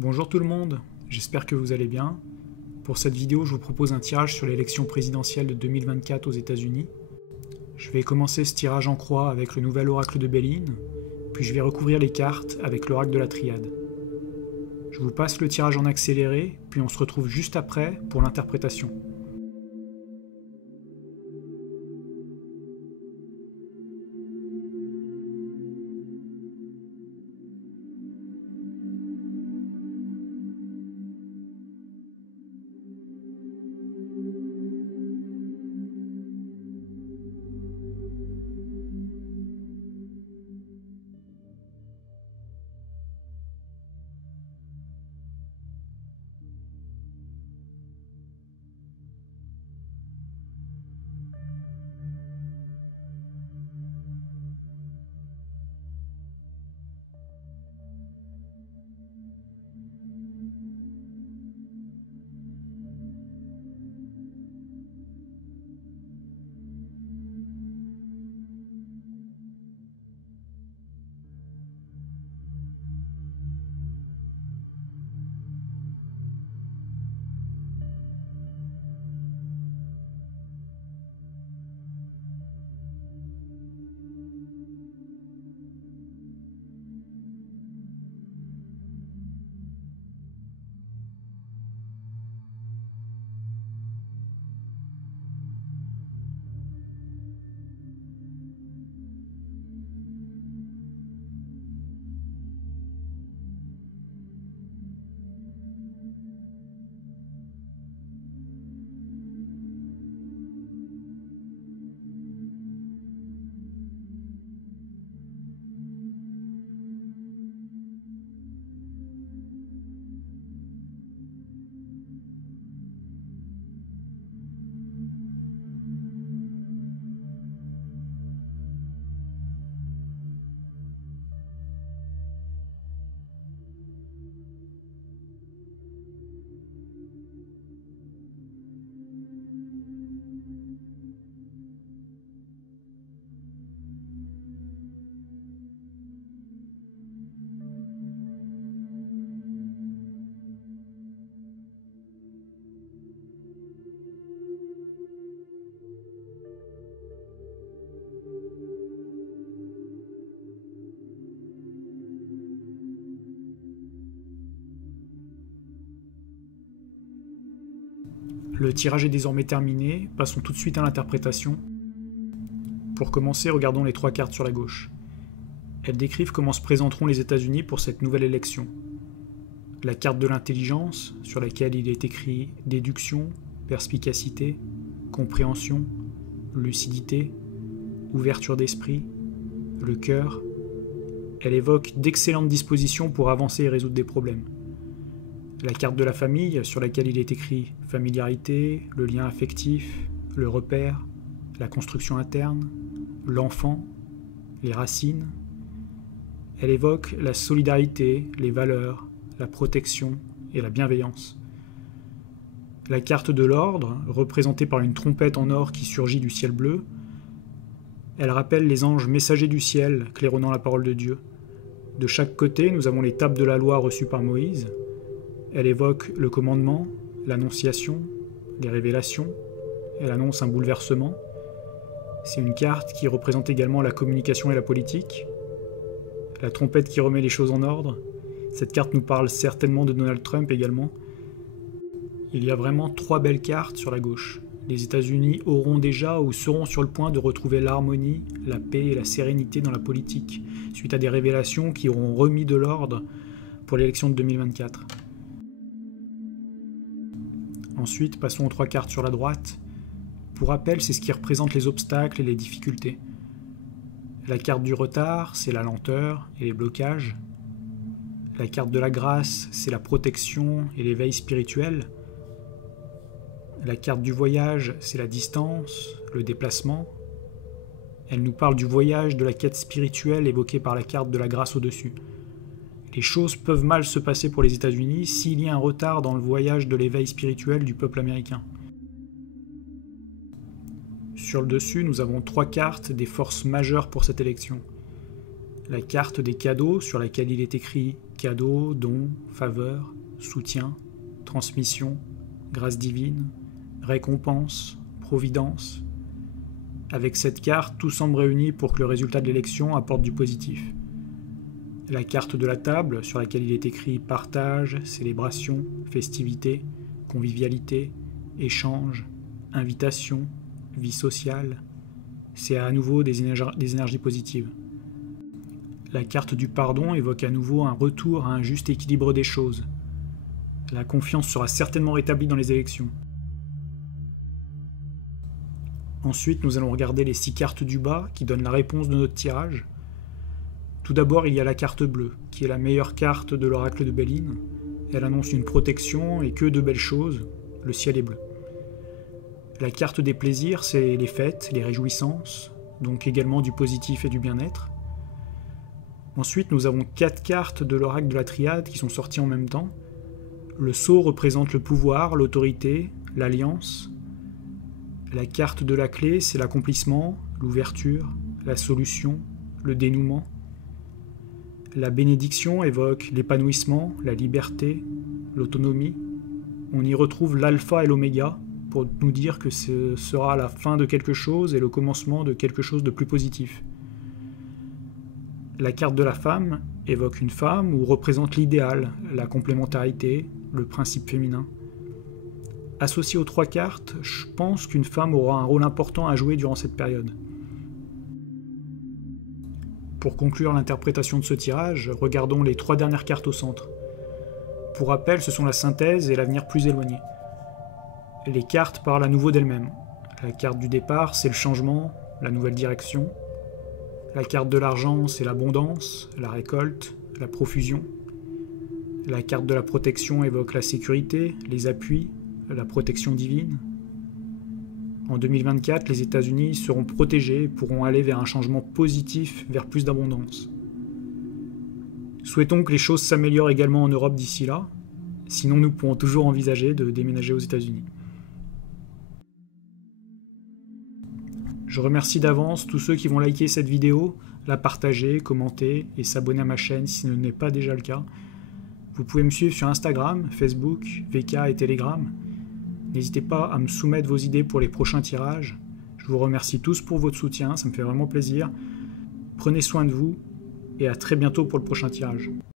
Bonjour tout le monde, j'espère que vous allez bien. Pour cette vidéo, je vous propose un tirage sur l'élection présidentielle de 2024 aux États-Unis. Je vais commencer ce tirage en croix avec le nouvel oracle de Béline, puis je vais recouvrir les cartes avec l'oracle de la Triade. Je vous passe le tirage en accéléré, puis on se retrouve juste après pour l'interprétation. Le tirage est désormais terminé, passons tout de suite à l'interprétation. Pour commencer, regardons les trois cartes sur la gauche. Elles décrivent comment se présenteront les États-Unis pour cette nouvelle élection. La carte de l'intelligence, sur laquelle il est écrit déduction, perspicacité, compréhension, lucidité, ouverture d'esprit, le cœur. Elle évoque d'excellentes dispositions pour avancer et résoudre des problèmes. La carte de la famille, sur laquelle il est écrit familiarité, le lien affectif, le repère, la construction interne, l'enfant, les racines. Elle évoque la solidarité, les valeurs, la protection et la bienveillance. La carte de l'ordre, représentée par une trompette en or qui surgit du ciel bleu, elle rappelle les anges messagers du ciel claironnant la parole de Dieu. De chaque côté, nous avons les tables de la loi reçues par Moïse. Elle évoque le commandement, l'annonciation, les révélations. Elle annonce un bouleversement. C'est une carte qui représente également la communication et la politique. La trompette qui remet les choses en ordre. Cette carte nous parle certainement de Donald Trump également. Il y a vraiment trois belles cartes sur la gauche. Les États-Unis auront déjà ou seront sur le point de retrouver l'harmonie, la paix et la sérénité dans la politique, suite à des révélations qui auront remis de l'ordre pour l'élection de 2024. Ensuite, passons aux trois cartes sur la droite. Pour rappel, c'est ce qui représente les obstacles et les difficultés. La carte du retard, c'est la lenteur et les blocages. La carte de la grâce, c'est la protection et l'éveil spirituel. La carte du voyage, c'est la distance, le déplacement. Elle nous parle du voyage de la quête spirituelle évoquée par la carte de la grâce au-dessus. Les choses peuvent mal se passer pour les États-Unis s'il y a un retard dans le voyage de l'éveil spirituel du peuple américain. Sur le dessus, nous avons 3 cartes des forces majeures pour cette élection. La carte des cadeaux, sur laquelle il est écrit cadeau, don, faveur, soutien, transmission, grâce divine, récompense, providence. Avec cette carte, tout semble réuni pour que le résultat de l'élection apporte du positif. La carte de la table, sur laquelle il est écrit partage, célébration, festivité, convivialité, échange, invitation, vie sociale, c'est à nouveau des énergies positives. La carte du pardon évoque à nouveau un retour à un juste équilibre des choses. La confiance sera certainement rétablie dans les élections. Ensuite, nous allons regarder les 6 cartes du bas qui donnent la réponse de notre tirage. Tout d'abord, il y a la carte bleue, qui est la meilleure carte de l'oracle de Béline. Elle annonce une protection et que de belles choses. Le ciel est bleu. La carte des plaisirs, c'est les fêtes, les réjouissances, donc également du positif et du bien-être. Ensuite, nous avons 4 cartes de l'oracle de la triade qui sont sorties en même temps. Le sceau représente le pouvoir, l'autorité, l'alliance. La carte de la clé, c'est l'accomplissement, l'ouverture, la solution, le dénouement. La bénédiction évoque l'épanouissement, la liberté, l'autonomie. On y retrouve l'alpha et l'oméga pour nous dire que ce sera la fin de quelque chose et le commencement de quelque chose de plus positif. La carte de la femme évoque une femme ou représente l'idéal, la complémentarité, le principe féminin. Associé aux 3 cartes, je pense qu'une femme aura un rôle important à jouer durant cette période. Pour conclure l'interprétation de ce tirage, regardons les 3 dernières cartes au centre. Pour rappel, ce sont la synthèse et l'avenir plus éloigné. Les cartes parlent à nouveau d'elles-mêmes. La carte du départ, c'est le changement, la nouvelle direction. La carte de l'argent, c'est l'abondance, la récolte, la profusion. La carte de la protection évoque la sécurité, les appuis, la protection divine. En 2024, les États-Unis seront protégés et pourront aller vers un changement positif, vers plus d'abondance. Souhaitons que les choses s'améliorent également en Europe d'ici là, sinon nous pourrons toujours envisager de déménager aux États-Unis. Je remercie d'avance tous ceux qui vont liker cette vidéo, la partager, commenter et s'abonner à ma chaîne si ce n'est pas déjà le cas. Vous pouvez me suivre sur Instagram, Facebook, VK et Telegram. N'hésitez pas à me soumettre vos idées pour les prochains tirages. Je vous remercie tous pour votre soutien, ça me fait vraiment plaisir. Prenez soin de vous et à très bientôt pour le prochain tirage.